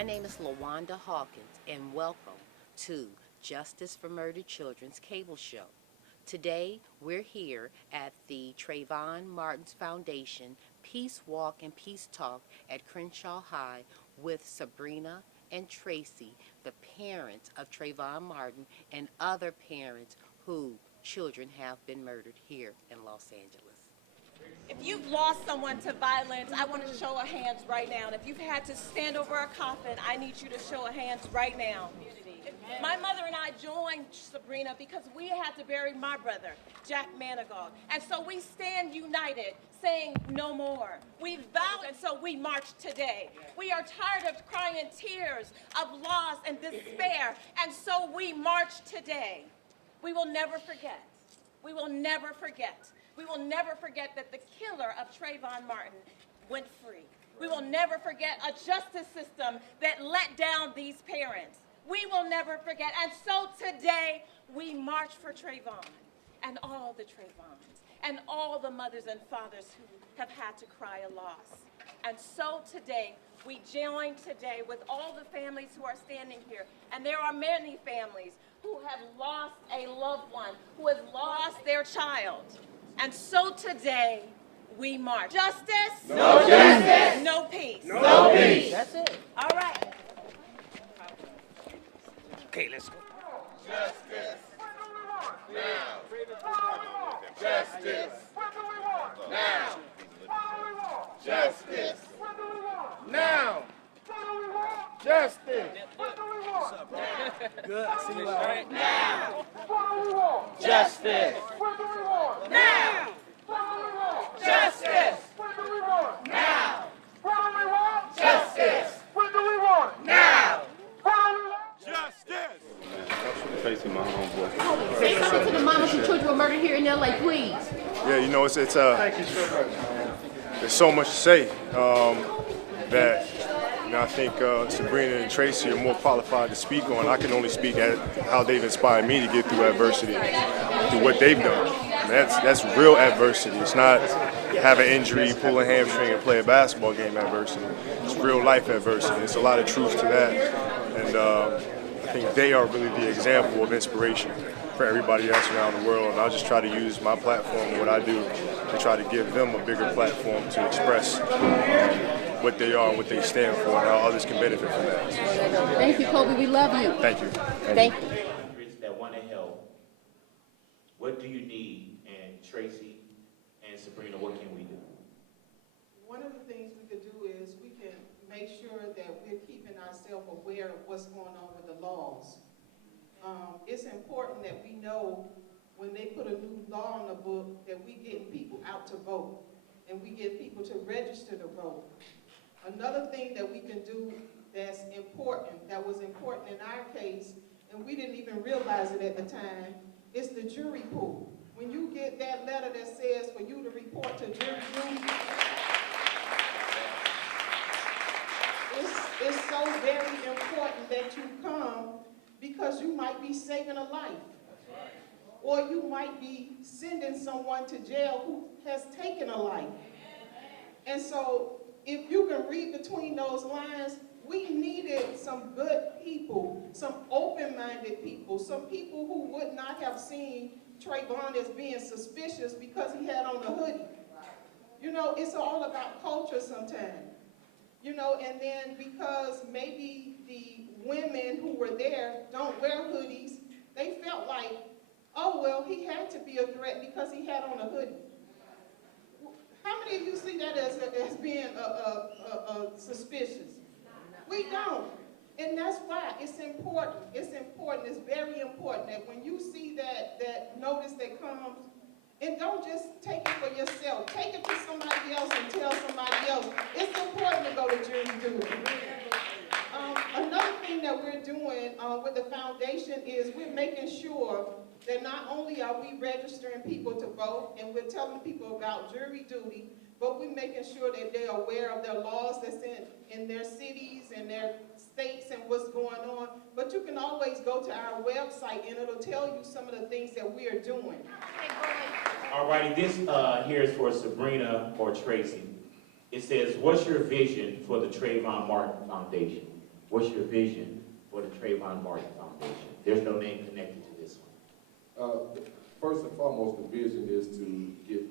My name is LaWanda Hawkins, and welcome to Justice for Murdered Children's cable show. Today, we're here at the Trayvon Martin's Foundation Peace Walk and Peace Talk at Crenshaw High with Sabrina and Tracy, the parents of Trayvon Martin and other parents whose children have been murdered here in Los Angeles. If you've lost someone to violence, I want to show of hands right now. And if you've had to stand over a coffin, I need you to show of hands right now. My mother and I joined Sabrina because we had to bury my brother, Jack Manigault. And so we stand united, saying no more. We vowed, and so we march today. We are tired of crying tears of loss and despair, and so we march today. We will never forget. We will never forget. We will never forget that the killer of Trayvon Martin went free. We will never forget a justice system that let down these parents. We will never forget. And so today, we march for Trayvon and all the Trayvons and all the mothers and fathers who have had to cry a loss. And so today, we join today with all the families who are standing here. And there are many families who have lost a loved one, who has lost their child. And so today, we march. Justice? No justice. No peace. No peace. That's it. All right. Okay, let's go. Justice. Now. Justice. Now. Justice. Now. Justice. Good. See you all right. Now. Justice. Now. Justice. Now. Justice. Now. Justice. Tracy, my homeboy. Say something to the mamas whose children were murdered here in LA, please. Yeah, you know, there's so much to say that I think Sabrina and Tracy are more qualified to speak on. I can only speak at how they've inspired me to get through adversity, through what they've done. And that's real adversity. It's not have an injury, pull a hamstring, and play a basketball game adversity. It's real life adversity. There's a lot of truth to that. And I think they are really the example of inspiration for everybody else around the world. And I'll just try to use my platform and what I do to try to give them a bigger platform to express what they are and what they stand for and how others can benefit from that. Thank you, Kobe. We love you. Thank you. Thank you. That want to help. What do you need? And Tracy and Sabrina, what can we do? One of the things we could do is we can make sure that we're keeping ourselves aware of what's going on with the laws. It's important that we know when they put a new law on the book that we get people out to vote and we get people to register to vote. Another thing that we can do that's important, that was important in our case, and we didn't even realize it at the time, is the jury pool. When you get that letter that says for you to report to jury duty, it's so very important that you come because you might be saving a life. Or you might be sending someone to jail who has taken a life. And so if you can read between those lines, we needed some good people, some open-minded people, some people who would not have seen Trayvon as being suspicious because he had on a hoodie. You know, it's all about culture sometimes. You know, and then because maybe the women who were there don't wear hoodies, they felt like, oh, well, he had to be a threat because he had on a hoodie. How many of you see that as being suspicious? We don't. And that's why it's important. It's important. It's very important that when you see that notice that comes, and don't just take it for yourself. Take it to somebody else and tell somebody else. It's important to go to jury duty. Another thing that we're doing with the foundation is we're making sure that not only are we registering people to vote and we're telling people about jury duty, but we're making sure that they're aware of their laws that's in their cities and their states and what's going on. But you can always go to our website and it'll tell you some of the things that we are doing. All righty, this here is for Sabrina or Tracy. It says, what's your vision for the Trayvon Martin Foundation? what's your vision for the Trayvon Martin Foundation? There's no name connected to this one. First and foremost, the vision is to get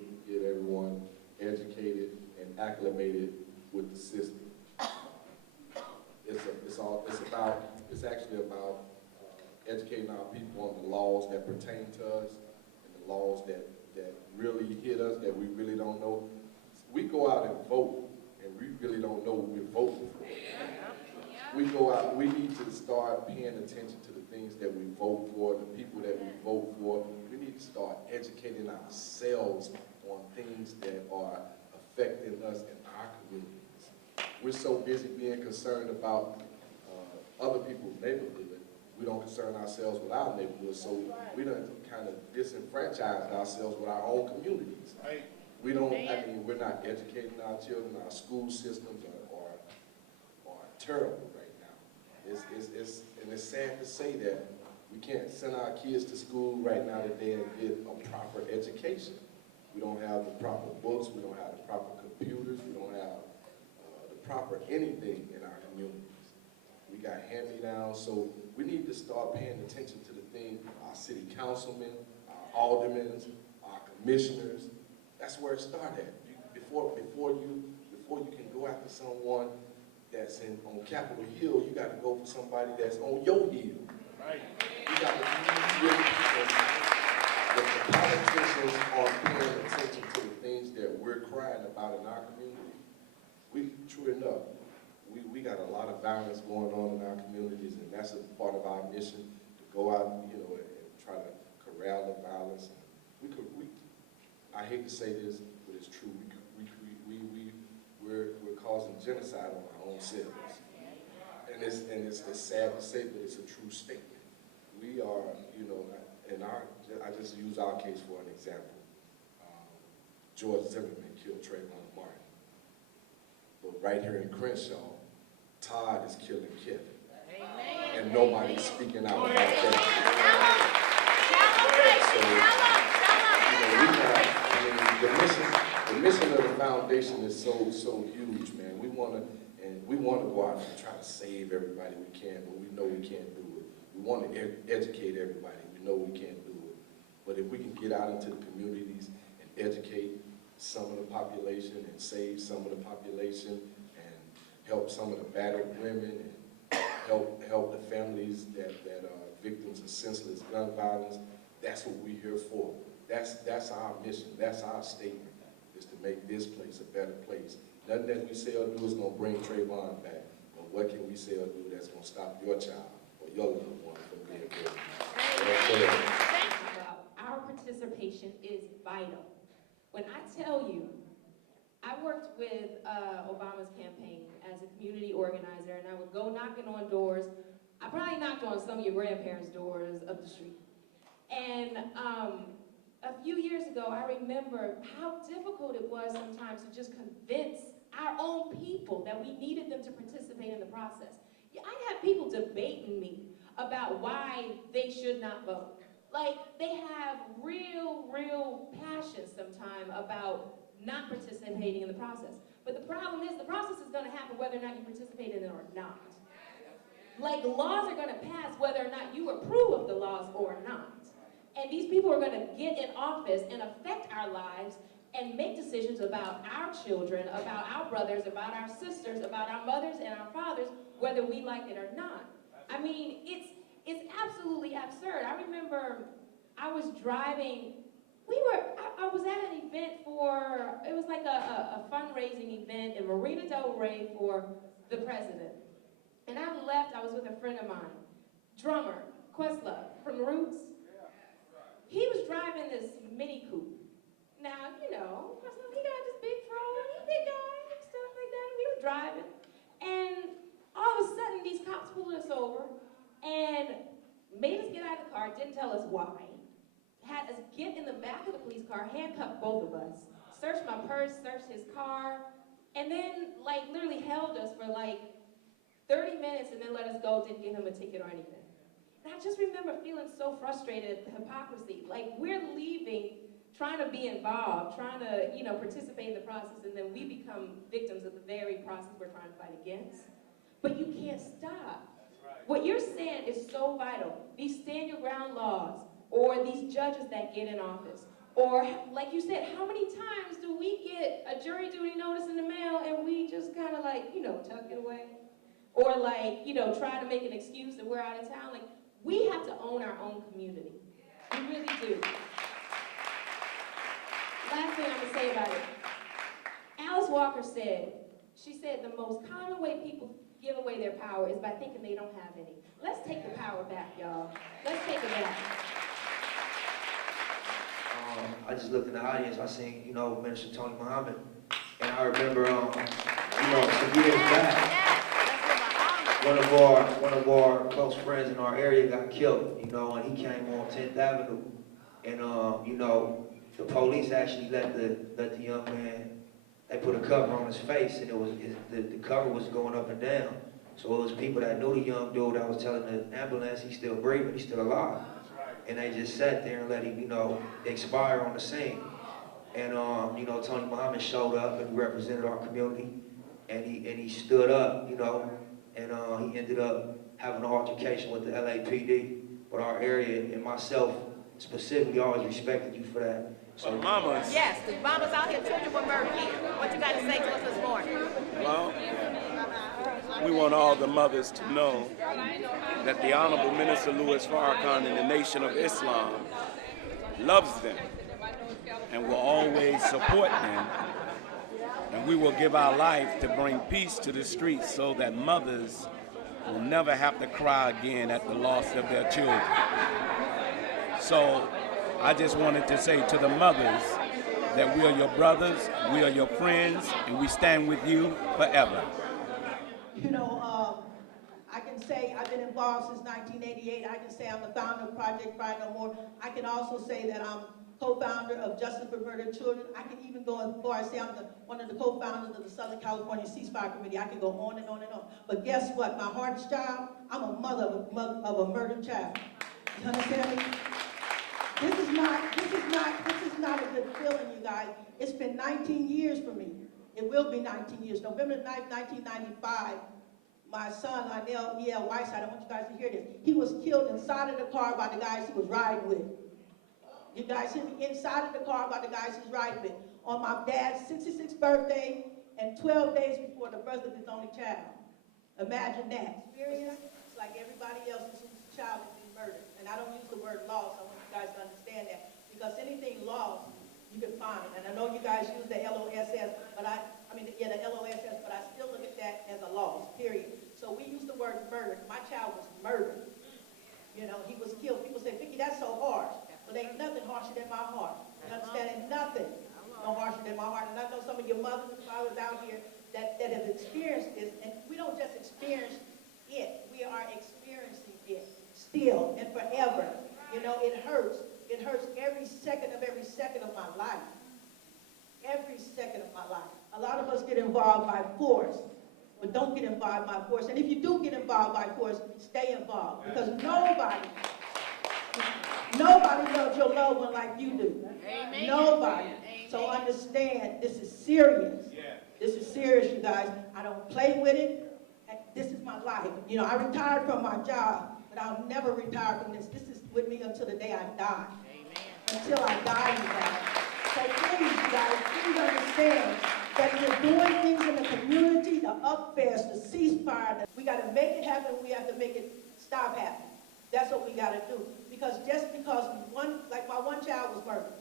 everyone educated and acclimated with the system. It's actually about educating our people on the laws that pertain to us and the laws that really hit us, that we really don't know. We go out and vote, and we really don't know what we're voting for. We go out, we need to start paying attention to the things that we vote for, the people that we vote for. We need to start educating ourselves on things that are affecting us in our communities. We're so busy being concerned about other people's neighborhood, we don't concern ourselves with our neighborhood, so we done kind of disenfranchised ourselves with our own communities. Right. We don't, I mean, we're not educating our children, our school systems are terrible right now. And it's sad to say that we can't send our kids to school right now today and get a proper education. We don't have the proper books, we don't have the proper computers, we don't have the proper anything in our communities. We got hand-me-downs, so we need to start paying attention to the things, our city councilmen, our aldermen, our commissioners. That's where it started. Before you can go after someone that's on Capitol Hill, you got to go for somebody that's on your hill. Right. You got to the politicians aren't paying attention to the things that we're crying about in our community. True enough, we got a lot of violence going on in our communities, and that's a part of our mission to go out, and try to corral the violence. I hate to say this, but it's true. We're causing genocide on our own selves, and it's sad to say, but it's a true statement. We are, I just use our case for an example. George Zimmerman killed Trayvon Martin, but right here in Crenshaw, Todd is killing Kevin, and nobody's speaking out about that. The mission of the foundation is so huge, man. We want to go out and try to save everybody we can, but we know we can't do it. We want to educate everybody. We know we can't do it. But if we can get out into the communities and educate some of the population and save some of the population and help some of the battered women and help the families that are victims of senseless gun violence, that's what we're here for. That's our mission. That's our statement, is to make this place a better place. Nothing that we say or do is going to bring Trayvon back, but what can we say or do that's going to stop your child or your loved one from being killed? Our participation is vital. When I tell you, I worked with Obama's campaign as a community organizer, and I would go knocking on doors. I probably knocked on some of your grandparents' doors up the street. And a few years ago, I remember how difficult it was sometimes to just convince our own people that we needed them to participate in the process. Yeah, I had people debating me about why they should not vote. Like, they have real passion sometimes about not participating in the process. But the problem is, the process is gonna happen whether or not you participate in it or not. Like, laws are gonna pass whether or not you approve of the laws or not. And these people are gonna get in office and affect our lives and make decisions about our children, about our brothers, about our sisters, about our mothers and our fathers, whether we like it or not. I mean, it's absolutely absurd. I remember I was driving, I was at an event it was like a fundraising event in Marina Del Rey for the president. And I was with a friend of mine, drummer, Questlove, from Roots. He was driving this Mini Coupe. Now, he got this big throne, big guy, stuff like that. We were driving, and all of a sudden, these cops pulled us over and made us get out of the car, didn't tell us why, had us get in the back of the police car, handcuffed both of us, searched my purse, searched his car, and then, literally held us for, 30 minutes and then let us go, didn't give him a ticket or anything. And I just remember feeling so frustrated at the hypocrisy. Like, we're leaving, trying to be involved, trying to, participate in the process, and then we become victims of the very process we're trying to fight against. but you can't stop. What you're saying is so vital. These stand your ground laws, or these judges that get in office, or like you said, how many times do we get a jury duty notice in the mail and we just kind of like, tuck it away? Or like, try to make an excuse that we're out of town. Like, we have to own our own community. We really do. Last thing I'm gonna say about it. Alice Walker said, she said the most common way people give away their power is by thinking they don't have any. Let's take the power back, y'all. Let's take it back. I just looked in the audience, I seen, Minister Tony Muhammad, and I remember, some years back, one of our close friends in our area got killed, and he came on 10th Avenue, and the police actually let the young man, they put a cover on his face, and the cover was going up and down. So it was people that knew the young dude that was telling the ambulance he's still breathing, he's still alive. And they just sat there and let him, expire on the scene. And Tony Muhammad showed up and represented our community, and he stood up, and he ended up having an altercation with the LAPD. But our area and myself specifically always respected you for that. So mamas. Yes, the mamas out here, children were murdered here. What you got to say to us this morning? Well, we want all the mothers to know that the Honorable Minister Louis Farrakhan and the Nation of Islam loves them and will always support them. And we will give our life to bring peace to the streets so that mothers will never have to cry again at the loss of their children. So I just wanted to say to the mothers that we are your brothers, we are your friends, and we stand with you forever. I can say I've been involved since 1988. I can say I'm the founder of Project Cry No More. I can also say that I'm co-founder of Justice for Murdered Children. I can even go as far as say I'm one of the co-founders of the Southern California Ceasefire Committee. I can go on and on and on. But guess what? My heart's child, I'm a mother of a murdered child. You understand me? This is not a good feeling, you guys. It's been 19 years for me. It will be 19 years. November 9th, 1995, my son, E.L. Whiteside, I want you guys to hear this. He was killed inside of the car by the guys he was riding with. You guys hear me? Inside of the car by the guys he's riding with. On my dad's 66th birthday and 12 days before the birth of his only child. Imagine that. Experience, it's like everybody else whose child has been murdered. And I don't use the word lost. I want you guys to understand that. Because anything lost, you can find. And I know you guys use the LOSS, but the LOSS, but I still look at that as a loss, period. So we use the word murdered. My child was murdered. He was killed. People say, Vicki, that's so harsh. But ain't nothing harsher than my heart. You understand? Ain't nothing no harsher than my heart. And I know some of your mothers and fathers out here that have experienced this. And we don't just experience it. We are experiencing it still and forever. It hurts. It hurts every second of my life. Every second of my life. A lot of us get involved by force, but don't get involved by force. And if you do get involved by force, stay involved. Because nobody loves your loved one like you do. Amen. Nobody. Amen. So understand, this is serious. Yeah. This is serious, you guys. I don't play with it. This is my life. I retired from my job, but I'll never retire from this. This is with me until the day I die. Amen. Until I die, you guys. So please, you guys, please understand that we're doing things in the community, the upfest, the ceasefire. We got to make it happen. We have to make it stop happening. That's what we got to do. Because just because my one child was murdered,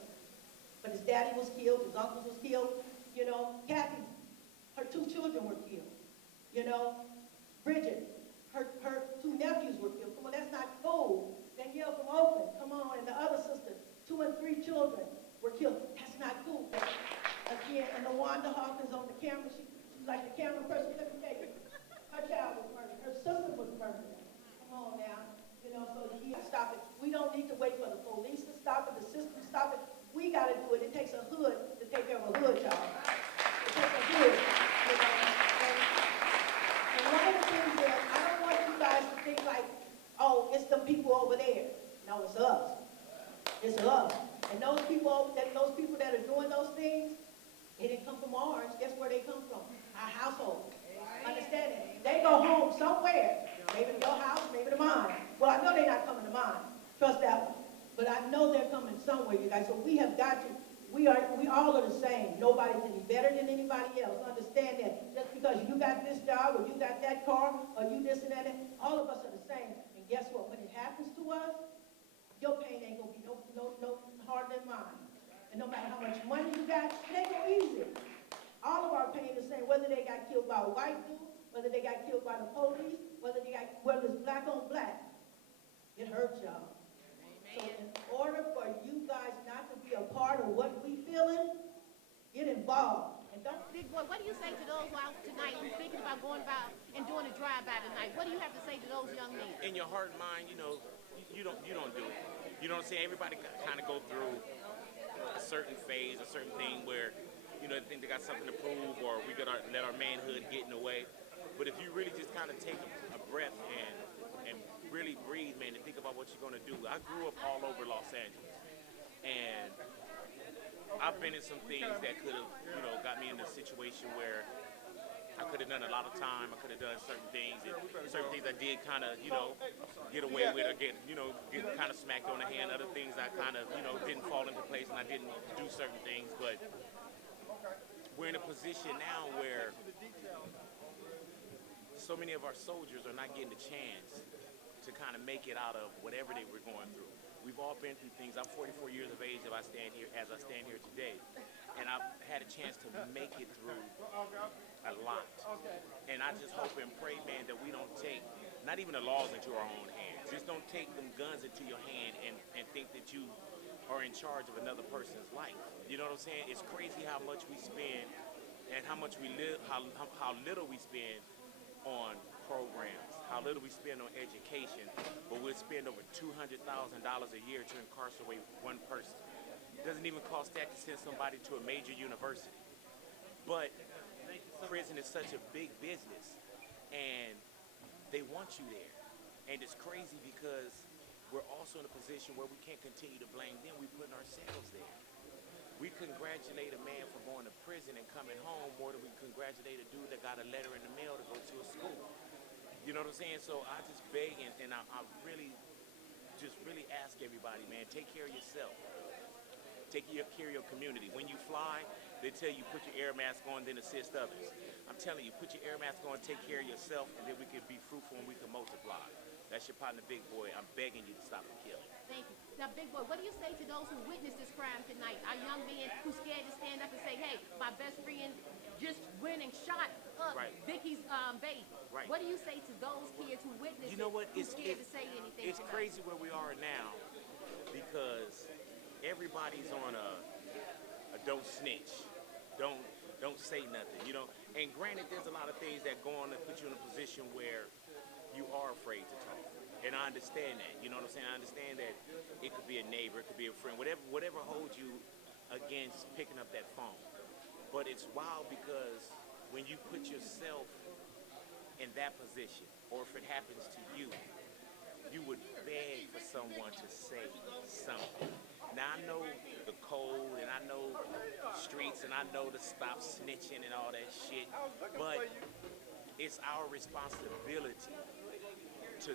but his daddy was killed, his uncles was killed, Kathy, her 2 children were killed, Bridget, her 2 nephews were killed. Come on, that's not cool. Danielle from Oakland, come on, and the other sister, 2 and 3 children were killed. That's not cool. Again, and LaWanda Hawkins on the camera, she's like the camera person. Let me tell you, her child was murdered. Her sister was murdered. Come on now. So stop it. We don't need to wait for the police to stop it, the system to stop it. We got to do it. It takes a hood to take care of a hood, y'all. It takes a hood. And one of the things that I don't want you guys to think like, oh, it's the people over there. No, it's us. It's us. And those people that are doing those things, they didn't come from ours. Guess where they come from? Our household. Understand it? They go home where? Maybe to your house, maybe to mine. Well, I know they're not coming to mine. Trust that one. But I know they're coming somewhere, you guys. So we have got to, we all are the same. Nobody can be better than anybody else. Understand that. Just because you got this job or you got that car or you this and that, all of us are the same. And guess what? When it happens to us, your pain ain't gonna be no harder than mine. And no matter how much money you got, it ain't gonna ease it. All of our pain is the same, whether they got killed by a white dude, whether they got killed by the police, whether it's black on black. It hurts y'all. So in order for you guys not to be a part of what we feeling, get involved. And don't. Big boy, what do you say to those out tonight who's thinking about going by and doing a drive-by tonight? What do you have to say to those young men? In your heart and mind, you don't do it. You know what I'm saying? Everybody kind of go through a certain phase, a certain thing where, they think they got something to prove, or we gotta let our manhood get in the way. But if you really just kind of take a breath and really breathe, man, and think about what you're gonna do. I grew up all over Los Angeles, and I've been in some things that could have, got me in a situation where I could have done a lot of time. I could have done certain things, and certain things I did kind of, get away with, or get kind of smacked on the hand. Other things I kind of, didn't fall into place, and I didn't do certain things. But we're in a position now where so many of our soldiers are not getting the chance to kind of make it out of whatever they were going through. We've all been through things. I'm 44 years of age as I stand here today, and I've had a chance to make it through a lot. And I just hope and pray, man, that we don't take not even the laws into our own hands. Just don't take them guns into your hand and think that you are in charge of another person's life. You know what I'm saying? It's crazy how much we spend and how much we live, how little we spend on programs, how little we spend on education, but we'll spend over $200,000 a year to incarcerate one person. It doesn't even cost that to send somebody to a major university. But prison is such a big business, and they want you there. And it's crazy because we're also in a position where we can't continue to blame them. We're putting ourselves there. We congratulate a man for going to prison and coming home more than we congratulate a dude that got a letter in the mail to go to a school. You know what I'm saying? So I just beg and I really ask everybody, man, take care of yourself. Take care of your community. When you fly, they tell you put your air mask on, then assist others. I'm telling you, put your air mask on, take care of yourself, and then we can be fruitful and we can multiply. That's your partner, Big Boy. I'm begging you to stop the killing. Thank you. Now, Big Boy, what do you say to those who witnessed this crime tonight? Our young men who scared to stand up and say, hey, my best friend just went and shot up Vicky's baby. Right. What do you say to those kids who witnessed who's scared to say anything? It's crazy where we are now because everybody's on a don't snitch, don't say nothing, And granted, there's a lot of things that go on that put you in a position where you are afraid to talk. And I understand that, you know what I'm saying? I understand that it could be a neighbor, it could be a friend, whatever holds you against picking up that phone. But it's wild because when you put yourself in that position, or if it happens to you, you would beg for someone to say something. Now I know the code and I know streets and I know to stop snitching and all that shit, but it's our responsibility to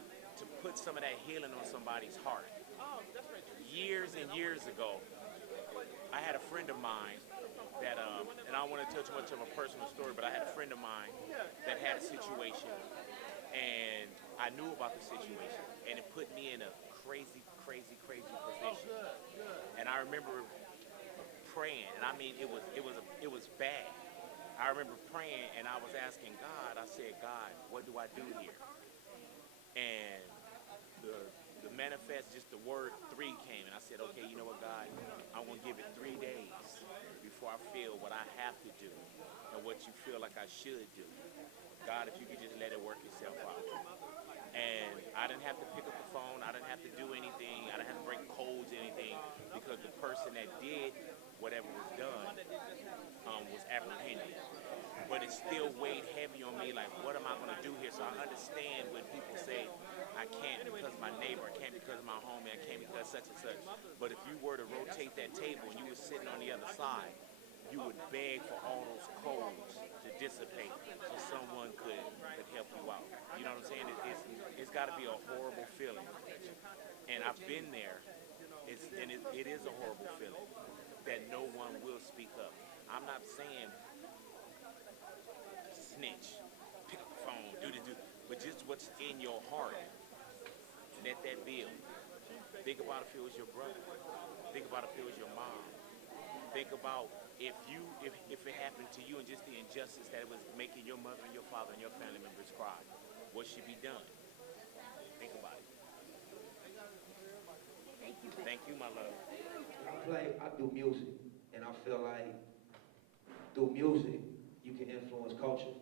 put some of that healing on somebody's heart. Years and years ago, I had a friend of mine that, and I don't want to tell too much of a personal story, but I had a friend of mine that had a situation, and I knew about the situation, and it put me in a crazy position. And I remember praying, and I mean, it was bad. I remember praying, and I was asking God, I said, God, what do I do here? And the manifest, just the word 3 came, and I said, okay, you know what, God, I'm going to give it 3 days before I feel what I have to do and what you feel like I should do. God, if you could just let it work itself out. And I didn't have to pick up the phone. I didn't have to do anything. I didn't have to break codes or anything because the person that did whatever was done was apprehended. But it still weighed heavy on me, like, what am I going to do here? So I understand when people say, I can't because of my neighbor, I can't because of my homie, I can't because such and such. But if you were to rotate that table and you were sitting on the other side, you would beg for all those codes to dissipate so someone could could help you out. You know what I'm saying? It's got to be a horrible feeling. And I've been there. It is a horrible feeling that no one will speak up. I'm not saying snitch, pick up the phone, do, but just what's in your heart. Let that build. Think about if it was your brother. Think about if it was your mom. Think about if it happened to you and just the injustice that it was making your mother and your father and your family members cry. What should be done? Think about it. Thank you, my love. I do music, and I feel like through music, you can influence culture.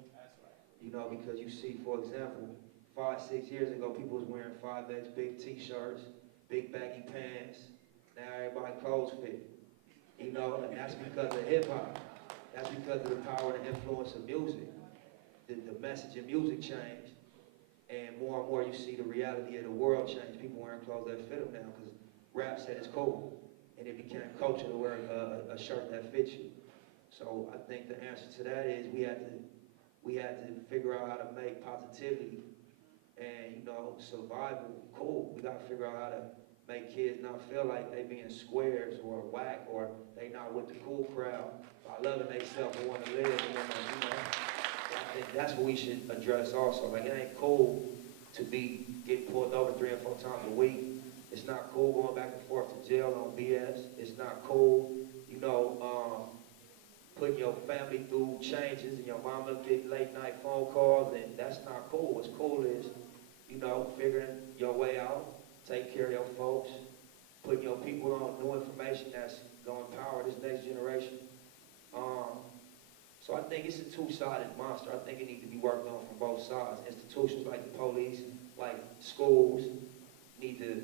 You know, because you see, for example, 5-6 years ago, people was wearing 5X big t-shirts, big baggy pants. Now everybody clothes fit. You know, and that's because of hip hop. That's because of the power and the influence of music. The message in music changed, and more you see the reality of the world change. People wearing clothes that fit them now because rap said it's cool, and it became culture to wear a shirt that fits you. So I think the answer to that is we had to figure out how to make positivity and, you know, survival cool. We got to figure out how to make kids not feel like they being squares or whack or they not with the cool crowd by loving themselves and want to live and want to, you know. I think that's what we should address also. Like, it ain't cool to be getting pulled over 3 or 4 times a week. It's not cool going back and forth to jail on BS. It's not cool, you know, putting your family through changes and your mama get late night phone calls, and that's not cool. What's cool is, you know, figuring your way out, take care of your folks, putting your people on new information that's going to empower this next generation. So I think it's a two-sided monster. I think it needs to be worked on from both sides. Institutions like the police, like schools, need to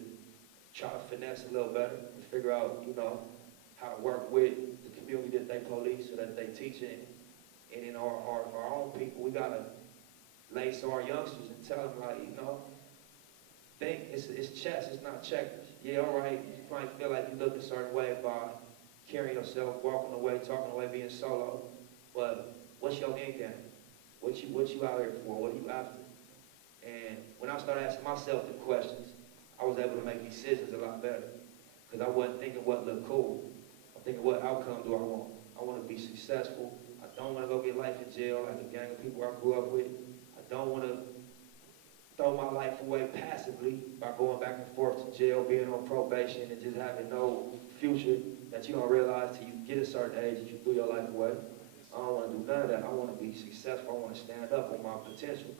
try to finesse a little better and figure out, you know, how to work with the community that they police so that they teach it. And in our own people, we got to lace our youngsters and tell them, like, you know, think it's chess, it's not checkers. Yeah, all right, you might feel like you look a certain way by carrying yourself, walking away, talking away, being solo. But what's your end game? What you out here for? What are you after? And when I started asking myself the questions, I was able to make decisions a lot better. Because I wasn't thinking what looked cool. I'm thinking, what outcome do I want? I want to be successful. I don't want to go get life in jail like a gang of people I grew up with. I don't want to throw my life away passively by going back and forth to jail, being on probation, and just having no future that you don't realize till you get a certain age that you threw your life away. I don't want to do none of that. I want to be successful. I want to stand up on my potential.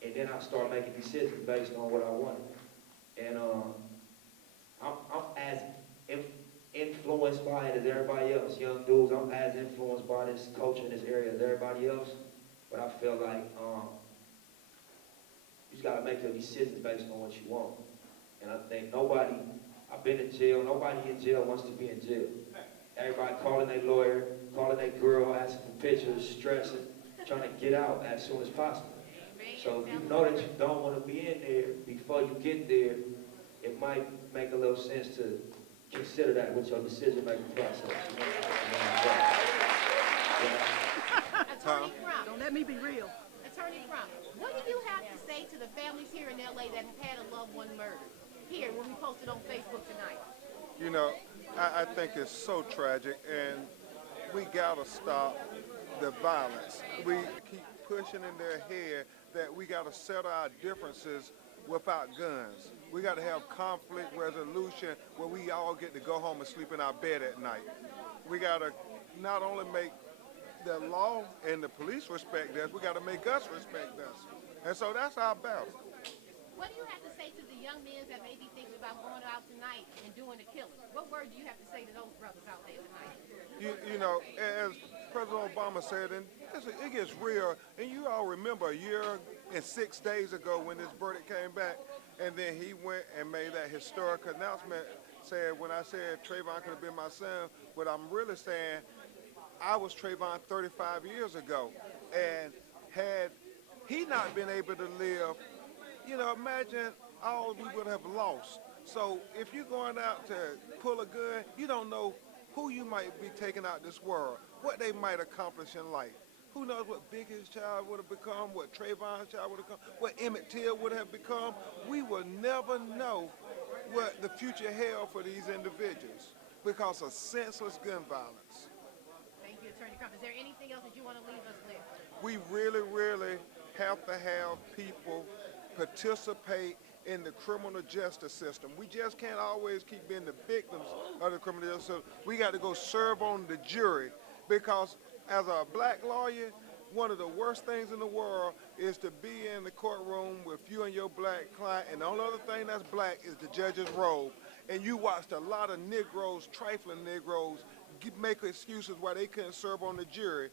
And then I start making decisions based on what I want. And I'm as influenced by it as everybody else. Young dudes, I'm as influenced by this culture in this area as everybody else. But I feel like you just got to make your decisions based on what you want. And I think I've been in jail, nobody in jail wants to be in jail. Everybody calling their lawyer, calling their girl, asking for pictures, stressing, trying to get out as soon as possible. So if you know that you don't want to be in there before you get there, it might make a little sense to consider that with your decision-making process. Attorney Crump. Don't let me be real. Attorney Crump, what do you have to say to the families here in LA that have had a loved one murdered? Here, when we posted on Facebook tonight. You know, I think it's so tragic, and we gotta stop the violence. We keep pushing in their head that we gotta settle our differences without guns. We gotta have conflict resolution where we all get to go home and sleep in our bed at night. We gotta not only make the law and the police respect us, we gotta make us respect us. And so that's our battle. What do you have to say to the young men that may be thinking about going out tonight and doing a killing? What word do you have to say to those brothers out there tonight? You know, as President Obama said, and it gets real, and you all remember a year and 6 days ago when this verdict came back, and then he went and made that historic announcement, saying, when I said Trayvon could have been my son, what I'm really saying, I was Trayvon 35 years ago, and had he not been able to live, you know, imagine all we would have lost. So if you're going out to pull a gun, you don't know who you might be taking out this world, what they might accomplish in life, Who knows what Biggie's child would have become, what Trayvon's child would have become, what Emmett Till would have become. We will never know what the future held for these individuals because of senseless gun violence. Thank you, Attorney Crump. Is there anything else that you want to leave us with? We really, really have to have people participate in the criminal justice system. We just can't always keep being the victims of the criminal justice system. We got to go serve on the jury because as a black lawyer, one of the worst things in the world is to be in the courtroom with you and your black client, and the only other thing that's black is the judge's robe. And you watched a lot of Negroes, trifling Negroes, make excuses why they couldn't serve on the jury,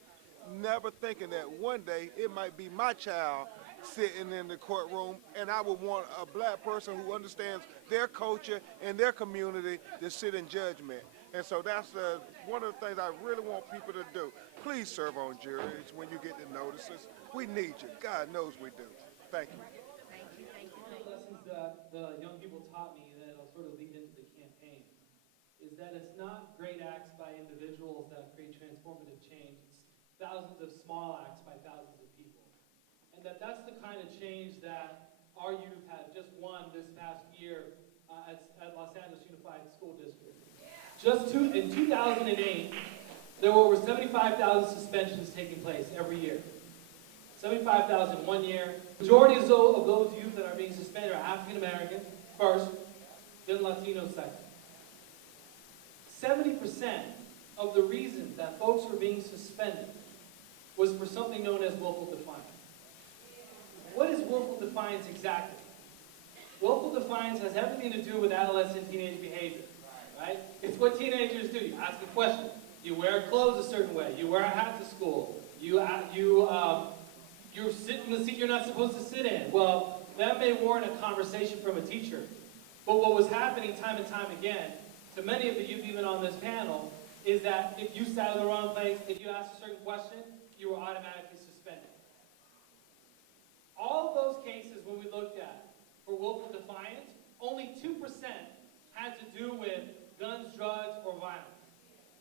never thinking that one day it might be my child sitting in the courtroom, and I would want a black person who understands their culture and their community to sit in judgment. And so that's one of the things I really want people to do. Please serve on juries when you get the notices. We need you. God knows we do. Thank you. Thank you, thank you, One of the lessons that the young people taught me that'll sort of lead into the campaign is that it's not great acts by individuals that create transformative change. It's thousands of small acts by thousands of people. And that's the kind of change that our youth have just won this past year at Los Angeles Unified School District. In 2008, there were over 75,000 suspensions taking place every year. 75,000 one year. Majority of those youth that are being suspended are African American first, then Latino second. 70% of the reason that folks were being suspended was for something known as willful defiance. What is willful defiance exactly? Willful defiance has everything to do with adolescent teenage behavior, right? It's what teenagers do. You ask a question. You wear clothes a certain way. You wear a hat to school. You sit in the seat you're not supposed to sit in. Well, that may warrant a conversation from a teacher. But what was happening time and time again, to many of the youth even on this panel, is that if you sat in the wrong place, if you asked a certain question, you were automatically suspended. All of those cases when we looked at for willful defiance, only 2% had to do with guns, drugs, or violence.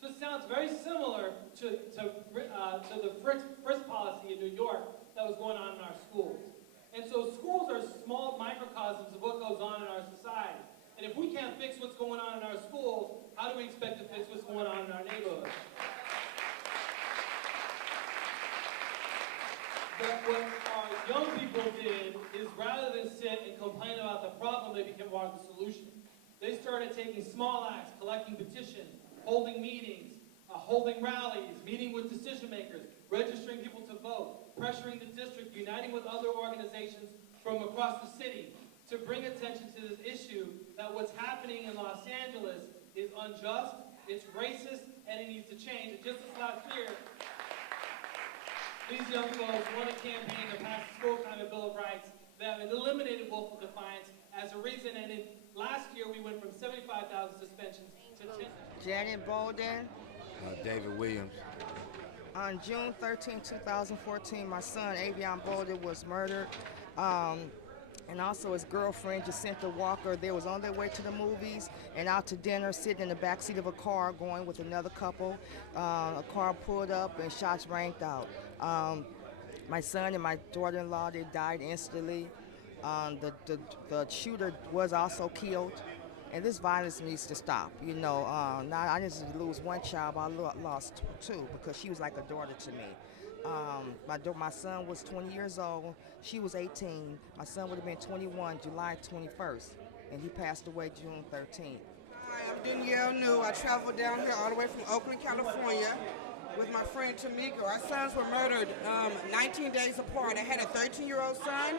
So it sounds very similar to the frisk policy in New York that was going on in our schools. And so schools are small microcosms of what goes on in our society. And if we can't fix what's going on in our schools, how do we expect to fix what's going on in our neighborhoods? But what our young people did is rather than sit and complain about the problem, they became part of the solution. They started taking small acts, collecting petitions, holding meetings, holding rallies, meeting with decision makers, registering people to vote, pressuring the district, uniting with other organizations from across the city to bring attention to this issue that what's happening in Los Angeles is unjust, it's racist, and it needs to change. And just this last year, these young folks won a campaign to pass the School Climate Bill of Rights that eliminated willful defiance as a reason. And last year, we went from 75,000 suspensions to 10. Janet Bolden. David Williams. On June 13, 2014, my son, Avion Bolden, was murdered. And also his girlfriend, Jacinta Walker. They was on their way to the movies and out to dinner, sitting in the backseat of a car going with another couple. A car pulled up and shots rang out. My son and my daughter-in-law, they died instantly. The shooter was also killed. And this violence needs to stop. You know, now I didn't lose one child, but I lost two because she was like a daughter to me. My son was 20 years old. She was 18. My son would have been 21 July 21st, and he passed away June 13th. Hi, I'm Danielle New. I traveled down here all the way from Oakland, California with my friend Tamika. Our sons were murdered 19 days apart. I had a 13-year-old son.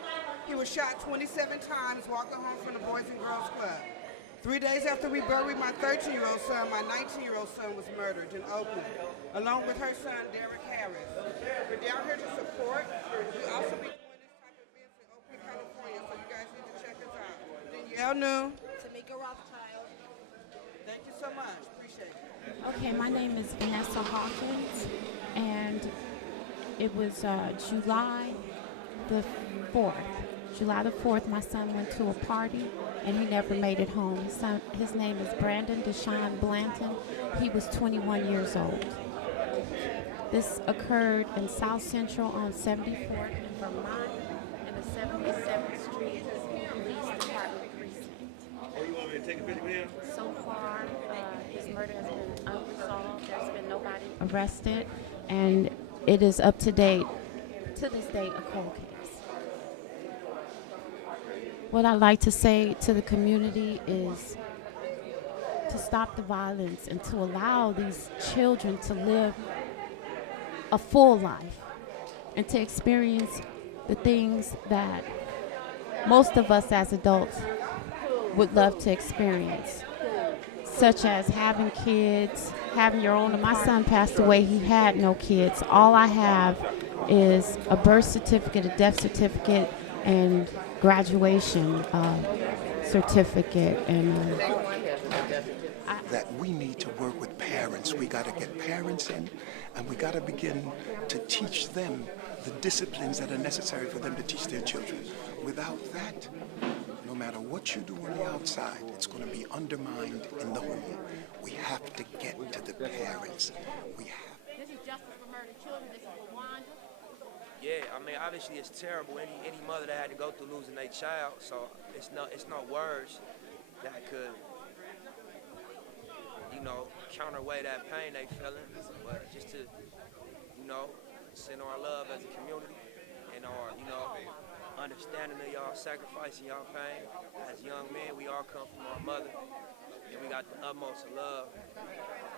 He was shot 27 times walking home from the Boys and Girls Club. 3 days after we buried my 13-year-old son, my 19-year-old son was murdered in Oakland, along with her son, Derek Harris. We're down here to support. We also be doing this type of events in Oakland, California, so you guys need to check us out. Danielle New. Tamika Rothschild. Thank you so much. Appreciate it. Okay, my name is Vanessa Hawkins, and it was July the 4th. July the 4th, my son went to a party, and he never made it home. His name is Brandon Deshaun Blanton. He was 21 years old. This occurred in South Central on 74th in Vermont in the 77th Street Police Department precinct. Oh, you want me to take a picture with him? So far, his murder has been unresolved. There's been nobody arrested, and it is up to date, to this day, a cold case. What I'd like to say to the community is to stop the violence and to allow these children to live a full life and to experience the things that most of us as adults would love to experience, such as having kids, having your own. And my son passed away, he had no kids. All I have is a birth certificate, a death certificate, and graduation certificate. And that we need to work with parents. We got to get parents in, and we got to begin to teach them the disciplines that are necessary for them to teach their children. Without that, no matter what you do on the outside, it's going to be undermined in the home. We have to get to the parents. We have. This is Justice for Murdered Children. This is Rwanda. Yeah, I mean, obviously it's terrible. Any mother that had to go through losing their child, so it's no words that could, counterweigh that pain they feeling. But just to, send our love as a community and our, understanding of y'all sacrifice and y'all pain. As young men, we all come from our mother, and we got the utmost of love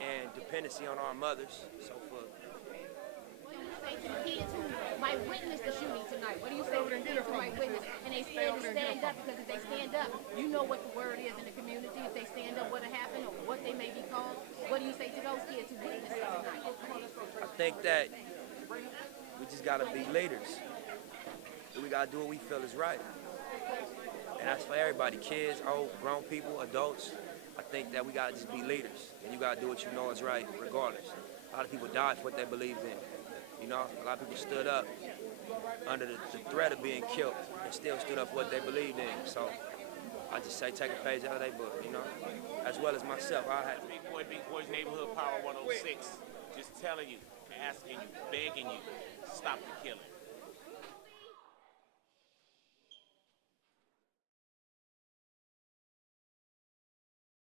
and dependency on our mothers. So for Say to the kids who might witness the shooting tonight, what do you say to the kids who might witness and they scared to stand up? Because if they stand up, you know what the word is in the community. If they stand up, what'll happen or what they may be called. What do you say to those kids who witness it tonight? I think that we just gotta be leaders. We gotta do what we feel is right. And that's for everybody, kids, old, grown people, adults. I think that we gotta just be leaders. And you gotta do what you know is right, regardless. A lot of people died for what they believed in. A lot of people stood up under the threat of being killed and still stood up for what they believed in. So I just say take a page out of their book, as well as myself. Big Boys Neighborhood Power 106, just telling you, asking you, begging you, stop the killing.